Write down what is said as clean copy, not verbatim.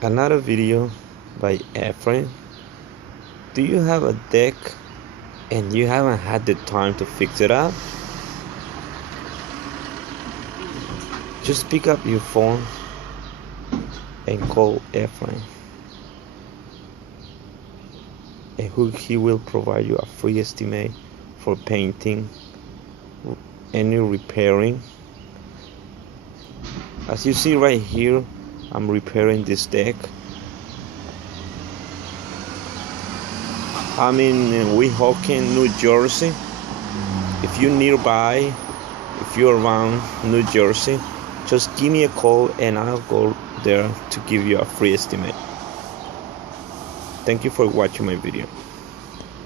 Another video by Efrain. Do you have a deck and you haven't had the time to fix it up? Just pick up your phone and call Efrain, and he will provide you a free estimate for painting, any repairing. As you see right here, I'm repairing this deck. I'm in Weehawken, New Jersey. If you're nearby, if you're around New Jersey, just give me a call and I'll go there to give you a free estimate. Thank you for watching my video.